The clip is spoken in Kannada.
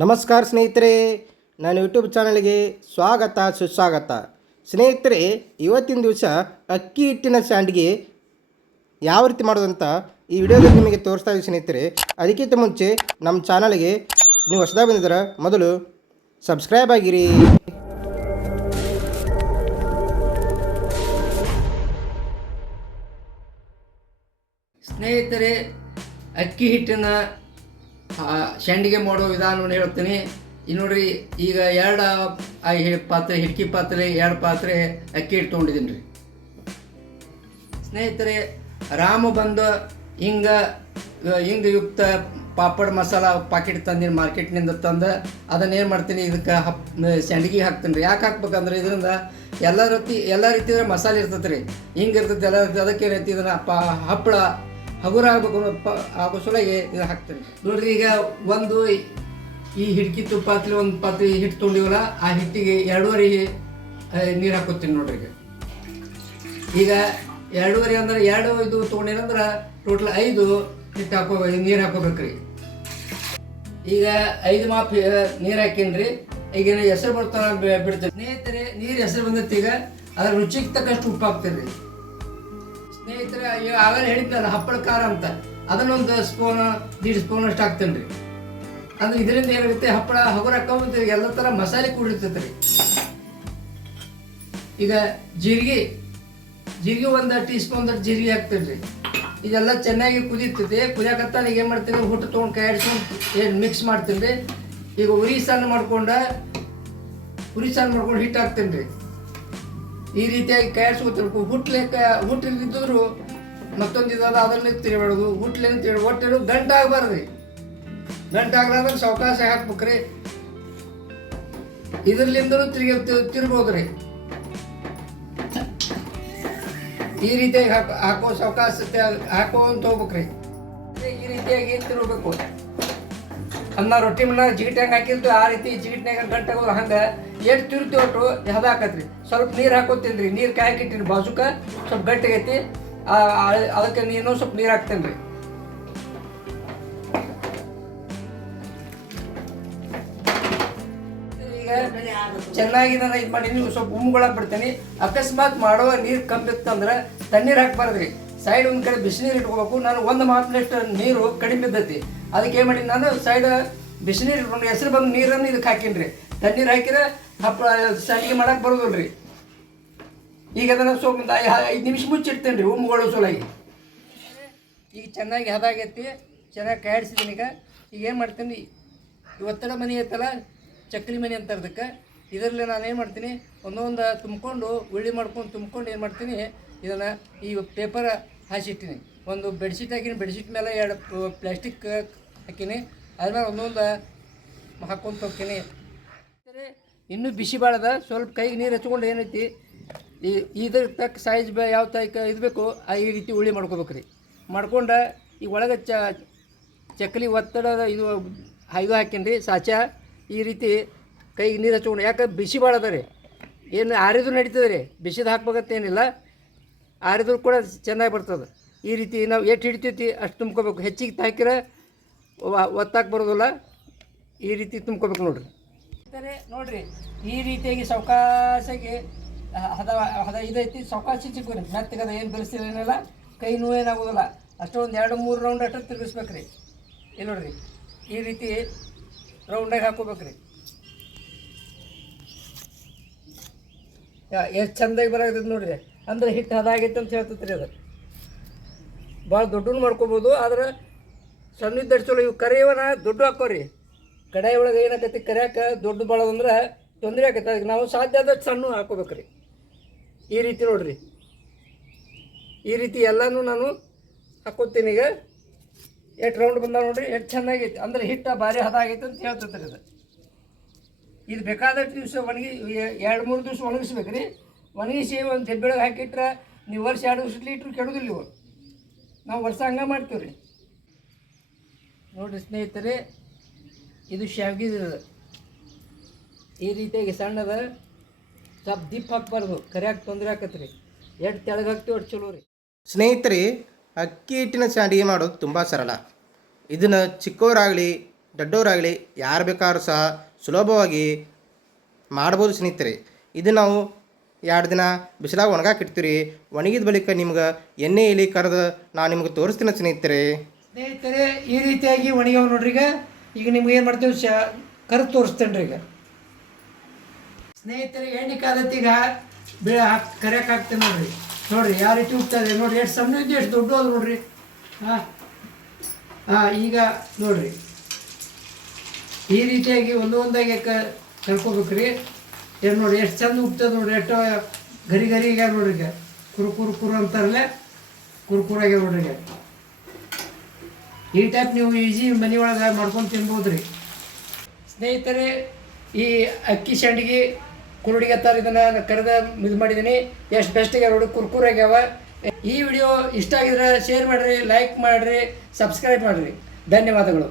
ನಮಸ್ಕಾರ ಸ್ನೇಹಿತರೆ, ನಾನು ಯೂಟ್ಯೂಬ್ ಚಾನಲ್ಗೆ ಸ್ವಾಗತ, ಸುಸ್ವಾಗತ. ಸ್ನೇಹಿತರೆ, ಇವತ್ತಿನ ದಿವಸ ಅಕ್ಕಿ ಹಿಟ್ಟಿನ ಸ್ಯಾಂಡ್ಗೆ ಯಾವ ರೀತಿ ಮಾಡೋದಂತ ಈ ವಿಡಿಯೋದಲ್ಲಿ ನಿಮಗೆ ತೋರಿಸ್ತಾ ಇದ್ದೀವಿ ಸ್ನೇಹಿತರೆ. ಅದಕ್ಕಿಂತ ಮುಂಚೆ ನಮ್ಮ ಚಾನಲ್ಗೆ ನೀವು ಹೊಸದಾಗಿ ಬಂದಿದ್ರೆ ಮೊದಲು ಸಬ್ಸ್ಕ್ರೈಬ್ ಆಗಿರಿ. ಸ್ನೇಹಿತರೆ, ಅಕ್ಕಿ ಹಿಟ್ಟಿನ ಆ, ಸಂಡಿಗೆ ಮಾಡೋ ವಿಧಾನವನ್ನು ಹೇಳ್ತೀನಿ. ಈ ನೋಡ್ರಿ ಈಗ ಎರಡು ಪಾತ್ರೆ ಹಿಡ್ಕಿ ಪಾತ್ರೆ ಎರಡು ಪಾತ್ರೆ ಅಕ್ಕಿ ಹಿಟ್ಟು ತೊಗೊಂಡಿದ್ದೀನಿ ರೀ ಸ್ನೇಹಿತರೆ ರಾಮ ಬಂದು ಹಿಂಗ ಹಿಂಗ ಯುಕ್ತ ಪಾಪಡ್ ಮಸಾಲ ಪಾಕೆಟ್ ತಂದಿನಿ ಮಾರ್ಕೆಟ್ನಿಂದ ತಂದು ಅದನ್ನು ಏನು ಮಾಡ್ತೀನಿ ಇದಕ್ಕೆ ಹಪ್ ಸಂಡ್ಗಿ ಹಾಕ್ತೀನಿ ರೀ. ಯಾಕೆ ಹಾಕ್ಬೇಕಂದ್ರೆ ಇದರಿಂದ ಎಲ್ಲ ರೀತಿ ಎಲ್ಲ ರೀತಿಯ ಮಸಾಲೆ ಇರ್ತೈತೆ ರೀ ಹಿಂಗೆ ಇರ್ತೈತೆ ಎಲ್ಲ ರೀತಿ ಅದಕ್ಕೆ ಏನೈತಿ ಇದನ್ನು ಪಾ ಹಪ್ಪಳ ಹಗುರ ಆಗ್ಬೇಕು ಅನ್ನೋ ಪ ಆಗೋ ಇದು ಹಾಕ್ತೇನೆ ನೋಡ್ರಿ, ಈಗ ಒಂದು ಈ ಹಿಡ್ಕಿತ್ತು ಪಾತ್ರೆ, ಒಂದು ಪಾತ್ರೆ ಹಿಟ್ಟು ತೊಗೊಂಡಿವಲ್ಲ ಆ ಹಿಟ್ಟಿಗೆ ಎರಡೂವರೆ ನೀರು ಹಾಕೋತೀನಿ ನೋಡ್ರಿ ಈಗ. ಈಗ ಎರಡೂವರೆ ಅಂದ್ರೆ ಎರಡು ಇದು ತೊಗೊಂಡೇನಂದ್ರೆ ಟೋಟಲ್ ಐದು ಹಿಟ್ಟು ಹಾಕೋ, ನೀರು ಹಾಕೋಬೇಕ್ರಿ. ಈಗ ಐದು ಮಾಪ್ ನೀರು ಹಾಕೀನ್ರಿ ಈಗ ಹೆಸರು ಬರ್ತಾನ ಬಿಡ್ತೇನೆ. ಸ್ನೇಹಿತರೆ, ನೀರು ಹೆಸರು ಬಂದೈತಿ ಈಗ. ಅದ್ರ ರುಚಿಗೆ ತಕ್ಕಷ್ಟು ಉಪ್ಪು ಹಾಕ್ತೀರಿ ಸ್ನೇಹಿತರೆ ಆಗಲೇ ಹೇಳಿದ್ನಲ್ಲ, ಹಪ್ಪಳ ಖಾರ ಅಂತ. ಅದನ್ನೊಂದು ಸ್ಪೂನ್ ದೀಡ್ ಸ್ಪೂನ್ ಅಷ್ಟು ಹಾಕ್ತೇನೆ ರೀ. ಅಂದ್ರೆ ಇದರಿಂದ ಏನಾಗುತ್ತೆ, ಹಪ್ಪಳ, ಹಗುರ ಕಮ್ಮಿ ಎಲ್ಲ ತರ ಮಸಾಲೆ ಕೂಡಿರ್ತೈತೆ ರೀ. ಈಗ ಜೀರಿಗೆ ಜೀರಿಗೆ ಒಂದು ಟೀ ಸ್ಪೂನ್ ಜೀರಿಗೆ ಹಾಕ್ತೇನೆ ರೀ. ಇದೆಲ್ಲ ಚೆನ್ನಾಗಿ ಕುದೀತೈತಿ. ಕುದಿಯಾಕತ್ತ ಈಗ ಏನು ಮಾಡ್ತೀನಿ ಹುಟ್ಟು ತೊಗೊಂಡು ಕೈ ಆಡಿಸ್ಕೊಂಡು ಏನು ಮಿಕ್ಸ್ ಮಾಡ್ತೀನಿ ರೀ. ಈಗ ಉರಿ ಸಣ್ಣ ಮಾಡ್ಕೊಂಡ, ಉರಿ ಸಣ್ಣ ಮಾಡ್ಕೊಂಡು ಹಿಟ್ಟು ಹಾಕ್ತೇನೆ ರೀ. ಈ ರೀತಿಯಾಗಿ ಕೈ ಆಡಿಸ್ಕೊತಿರ್ಬೇಕು ಹುಟ್ಲೆಕ್ಕ ಹುಟ್ಟಿದ್ರು ಮತ್ತೊಂದು ಇದಾದ ಅದರಲ್ಲಿ ತಿರುಗಾಡೋದು ಹುಟ್ಲೇನು ತಿಳಿ ಒಟ್ಟೇನು ಗಂಟು ಆಗಬಾರ್ದು ರೀ ಗಂಟು ಆಗ್ಲಾರ್ದಂಗೆ ಸಾವಕಾಶ ಹಾಕ್ಬೇಕ್ರಿ. ಇದ್ರಲಿಂದನೂ ತಿರುಗಿ ತಿರ್ಬೋದು ರೀ ಈ ರೀತಿಯಾಗಿ ಹಾಕೋ ಹಾಕೋ ಸಾವಕಾಶ ಹೋಗ್ಬೇಕು ಹೋಗ್ಬೇಕ್ರಿ. ಈ ರೀತಿಯಾಗಿ ತಿರ್ಬೇಕು ಅನ್ನ ರೊಟ್ಟಿ ಮನ್ನ ಜಿಗಿಟ್ಯಾಗ ಹಾಕಿರ್ತೀವಿ, ಆ ರೀತಿ ಜಿಗಿಟ್ನಾಗ ಗಂಟೆ ಹಂಗೆ. ಎಷ್ಟು ತಿರುತಿ ಒಟ್ಟು ಹದ ಹಾಕತ್ರಿ. ಸ್ವಲ್ಪ ನೀರು ಹಾಕೋತೀನಿ ರೀ ನೀರು ಕಾಯಕಿಟ್ಟಿನಿ ಬಾಜುಕ, ಸ್ವಲ್ಪ ಗಟ್ಟಿಗೈತಿ ಅದಕ್ಕೆ ನೀನು ಸ್ವಲ್ಪ ನೀರು ಹಾಕ್ತೇನೆ ರೀ ಚೆನ್ನಾಗಿ ನಾನು ಇದು ಮಾಡಿ, ನೀವು ಸ್ವಲ್ಪ ಉಮ್ಗೊಳಕ್ ಬಿಡ್ತೀನಿ. ಅಕಸ್ಮಾತ್ ಮಾಡುವ ನೀರು ಕಮ್ಮಿ ಇತ್ತಂದ್ರೆ ತಣ್ಣೀರು ಹಾಕ್ಬಾರ್ದ್ರಿ. ಸೈಡ್ ಒಂದು ಕಡೆ ಬಿಸಿನೀರು ಇಟ್ಕೋಬೇಕು. ನಾನು ಒಂದು ಮಾತಿನಷ್ಟು ನೀರು ಕಡಿಮೆ ಇದ್ದೈತಿ. ಅದಕ್ಕೆ ಏನು ಮಾಡಿ ನಾನು ಸೈಡ್ ಬಿಸಿನೀರು ಇಟ್ಕೊಂಡು ಹೆಸರು ಬಂದು ನೀರನ್ನು ಇದಕ್ಕೆ ಹಾಕಿನ್ರಿ. ತಣ್ಣೀರು ಹಾಕಿದ್ರೆ ಹಪ್ಪ ಸಂಡಿಗೆ ಮಾಡಕ್ಕೆ ಬರೋದಿಲ್ಲ ರೀ ಈಗ ಅದನ್ನು ಸ್ವಲ್ಪ ಐದು ನಿಮಿಷ ಮುಚ್ಚಿಡ್ತೇನೆ ರೀ ಉಮ್ಗಳು ಸಲುವಾಗಿ. ಈಗ ಚೆನ್ನಾಗಿ ಹದಾಗೈತಿ, ಚೆನ್ನಾಗಿ ಕಾಯಿಡ್ಸಿದ್ದೀನಿ ಈಗ. ಈಗ ಏನು ಮಾಡ್ತೀನಿ? ಈ ಒತ್ತಡ ಮನೆ ಐತಲ್ಲ ಚಕ್ರಿ ಮನೆ ಅಂತ ಅದಕ್ಕೆ. ಇದರಲ್ಲಿ ನಾನು ಏನು ಮಾಡ್ತೀನಿ? ಒಂದೊಂದು ತುಂಬಿಕೊಂಡು, ಉಳ್ಳಿ ಮಾಡ್ಕೊಂಡು ತುಂಬ್ಕೊಂಡು ಏನು ಮಾಡ್ತೀನಿ? ಇದನ್ನು ಈ ಪೇಪರ್ ಹಾಸಿಟ್ಟಿನಿ. ಒಂದು ಬೆಡ್ಶೀಟ್ ಹಾಕಿನಿ ಬೆಡ್ಶೀಟ್ ಮೇಲೆ ಎರಡು ಪ್ಲಾಸ್ಟಿಕ್ ಹಾಕಿನಿ. ಅದನ್ನ ಒಂದೊಂದು ಹಾಕ್ಕೊಂತ ಹೋಗ್ತೀನಿ ಇನ್ನೂ ಬಿಸಿ ಬಾಳದ, ಸ್ವಲ್ಪ ಕೈಗೆ ನೀರು ಹಚ್ಕೊಂಡು ಏನೈತಿ? ಈ ಇದ್ರ ತಕ್ಕ ಸೈಜ್ ಬೇ ಯಾವ ತಕ್ಕ ಇದು ಬೇಕು ಆ ಈ ರೀತಿ ಉಳಿ ಮಾಡ್ಕೋಬೇಕು ರೀ ಮಾಡ್ಕೊಂಡು ಈ ಒಳಗೆ ಚ, ಚಕ್ಲಿ ಒತ್ತಡ ಇದು ಇದು ಹಾಕೀನಿ ಸಾಚ, ಈ ರೀತಿ ಕೈಗೆ ನೀರು ಹಚ್ಕೊಂಡು, ಯಾಕೆ ಬಿಸಿ ಭಾಳ ಅದ ರೀ. ಏನು ಆರಿದ್ರು ನಡೀತದೆ ರೀ ಬಿಸಿದು ಹಾಕ್ಬೇಕತ್ತೇನಿಲ್ಲ ಆರಿದ್ರು ಕೂಡ ಚೆನ್ನಾಗಿ ಬರ್ತದೆ. ಈ ರೀತಿ ನಾವು ಎಷ್ಟು ಹಿಡಿತೈತಿ ಅಷ್ಟು ತುಂಬ್ಕೋಬೇಕು. ಹೆಚ್ಚಿಗೆ ತಾಕಿರ ಒತ್ತಾಕ್ ಬರೋದಿಲ್ಲ, ಈ ರೀತಿ ತುಂಬ್ಕೋಬೇಕು ನೋಡಿರಿ. ನೋಡ್ರಿ, ಈ ರೀತಿಯಾಗಿ ಸಾವಕಾಶಾಗಿ ಹದ ಹದ ಇದೈತಿ ಸಾವಕಾಶ ಮತ್ತೆ ಮೆತ್ತಗದ ಏನು ಬೆಳೆಸಿಲ್ಲ ಏನಿಲ್ಲ. ಕೈ ನೋವು ಏನಾಗೋದಿಲ್ಲ. ಅಷ್ಟೊಂದು ಎರಡು, ಮೂರು ರೌಂಡ್ ಅಷ್ಟು ತಿರುಗಿಸ್ಬೇಕ್ರಿ. ಇಲ್ಲಿ ನೋಡ್ರಿ. ಈ ರೀತಿ ರೌಂಡಾಗಿ ಹಾಕೋಬೇಕ್ರಿ ಎಷ್ಟು ಚಂದಾಗಿ ಬರಾಗ್ತದೆ ನೋಡ್ರಿ. ಅಂದ್ರೆ ಹಿಟ್ಟು ಹದ ಆಗೈತೆ ಅಂತ ಹೇಳ್ತೈತೆ ರೀ ಅದು. ಭಾಳ ದೊಡ್ಡನು ಮಾಡ್ಕೋಬೋದು, ಆದ್ರೆ ಸಣ್ಣ ಚಲೋ ಇವು ಕರೆಯವನ ದೊಡ್ಡ ಹಾಕೋರಿ. ಕಡಾಯಿ ಒಳಗೆ ಏನಾಕೈತಿ ಕರೆಯಕ್ಕೆ ದೊಡ್ಡ ಬಳದಂದ್ರೆ ತೊಂದರೆ ಆಗೈತೆ ಅದಕ್ಕೆ ನಾವು ಸಾಧ್ಯ ಆದಷ್ಟು ಸಣ್ಣ ಹಾಕೋಬೇಕ್ರಿ ಈ ರೀತಿ ನೋಡ್ರಿ. ಈ ರೀತಿ ಎಲ್ಲನೂ ನಾನು ಹಾಕೋತೀನಿ ಈಗ. ಎಷ್ಟು ರೌಂಡ್ ಬಂದಾವ ನೋಡ್ರಿ, ಎಷ್ಟು ಚೆನ್ನಾಗೈತಿ. ಅಂದ್ರೆ ಹಿಟ್ಟು ಭಾರಿ ಹದ ಆಗೈತೆ ಅಂತ ಹೇಳ್ತೈತೆ ಇದು ಇದು ಬೇಕಾದಷ್ಟು ದಿವಸ ಒಣಗಿ ಎರಡು, ಮೂರು ದಿವಸ ಒಣಗಿಸ್ಬೇಕ್ರಿ. ಒಣಗಿಸಿ ಒಂದು ದೆಬ್ಬೆಳಗೆ ಹಾಕಿಟ್ರೆ ನೀವು ವರ್ಷ ಎರಡು ವರ್ಷ ಲೀಟ್ರ್ ಕೆಡೋದಿಲ್ಲ ಇವು. ನಾವು ವರ್ಷ ಹಂಗೆ ಮಾಡ್ತೀವಿ ರೀ ನೋಡಿರಿ ಸ್ನೇಹಿತರೆ, ಇದು ಶಾವ್ಗಿದ ಈ ರೀತಿಯಾಗಿ ಸಣ್ಣದ ಸ್ವಲ್ಪ ದೀಪ್ ಹಾಕ್ಬಾರ್ದು ಕರಿಯಾಕ ತೊಂದರೆ ಆಕತ್ರಿ. ಎಡ್ ತೆಳಗೆ ಹಾಕ್ತೀವಿ ಅಷ್ಟು ಚಲೋ ರೀ. ಸ್ನೇಹಿತರೆ ಅಕ್ಕಿ ಹಿಟ್ಟಿನ ಸಂಡಿಗೆ ಮಾಡೋದು ತುಂಬ ಸರಳ. ಇದನ್ನು ಚಿಕ್ಕವರಾಗಲಿ ದೊಡ್ಡವರಾಗಲಿ ಯಾರು ಬೇಕಾದ್ರೂ ಸಹ ಸುಲಭವಾಗಿ ಮಾಡ್ಬೋದು ಸ್ನೇಹಿತರೆ. ಇದು ನಾವು ಎರಡು ದಿನ ಬಿಸಿಲಾಗ ಒಣಗಾಕಿಡ್ತೀರಿ ಒಣಗಿದ ಬಳಿಕ ನಿಮ್ಗೆ ಎಣ್ಣೆ ಎಲೆ ಕರೆದು ನಾನು ನಿಮ್ಗೆ ತೋರಿಸ್ತೀನಿ ಸ್ನೇಹಿತರೆ. ಸ್ನೇಹಿತರೆ ಈ ರೀತಿಯಾಗಿ ಒಣಗ್ಯಾವ ನೋಡ್ರಿ ಈಗ. ಈಗ ನಿಮ್ಗೆ ಏನು ಮಾಡ್ತೀವಿ ಶ ಕರೆದು ತೋರಿಸ್ತೇನೆ ರೀ ಈಗ. ಸ್ನೇಹಿತರೆ, ಎಣ್ಣೆ ಆದತ್ತೀಗ ಬೆಳೆ ಹಾಕ್ ಕರೆಯಕ್ಕೆ ಹಾಕ್ತೇನೆ ನೋಡ್ರಿ. ನೋಡ್ರಿ, ಯಾವ ರೀತಿ ಇದೆ ನೋಡ್ರಿ. ಎಷ್ಟು ಸಣ್ಣ ಇದ್ದು ಎಷ್ಟು ದೊಡ್ಡ ಅದು ನೋಡ್ರಿ. ಹಾಂ ಹಾಂ ಈಗ ನೋಡ್ರಿ. ಈ ರೀತಿಯಾಗಿ ಒಂದೊಂದಾಗಿ ಕ ಕರ್ಕೋಬೇಕು ರೀ ಏನು ನೋಡಿ ಎಷ್ಟು ಚಂದ ಉಗ್ತದೆ ನೋಡ್ರಿ. ಎಷ್ಟು ಗರಿ ಗರಿ ಈಗ ನೋಡ್ರಿ ಈಗ. ಕುರು ಕುರು ಕುರು ಅಂತಾರಲ್ಲೇ, ಕುರು ಕುರಾಗ್ಯಾವ ನೋಡ್ರಿ ಈಗ. ಈ ಟೈಪ್ ನೀವು ಈಜಿ ಮನೆ ಒಳಗೆ ಮಾಡ್ಕೊಂಡು ತಿನ್ಬೋದು ರೀ ಸ್ನೇಹಿತರೆ, ಈ ಅಕ್ಕಿ ಸಂಡಿಗೆ ಕುರುಡಿಗೆ ತರ ಇದನ್ನು ಕರೆದ ಇದು ಮಾಡಿದ್ದೀನಿ ಎಷ್ಟು ಬೆಸ್ಟಿಗೆ ನೋಡಿ, ಕುರ್ಕುರ್ ಆಗ್ಯಾವ. ಈ ವಿಡಿಯೋ ಇಷ್ಟ ಆಗಿದ್ರೆ ಶೇರ್ ಮಾಡಿರಿ ಲೈಕ್ ಮಾಡಿರಿ ಸಬ್ಸ್ಕ್ರೈಬ್ ಮಾಡಿರಿ. ಧನ್ಯವಾದಗಳು.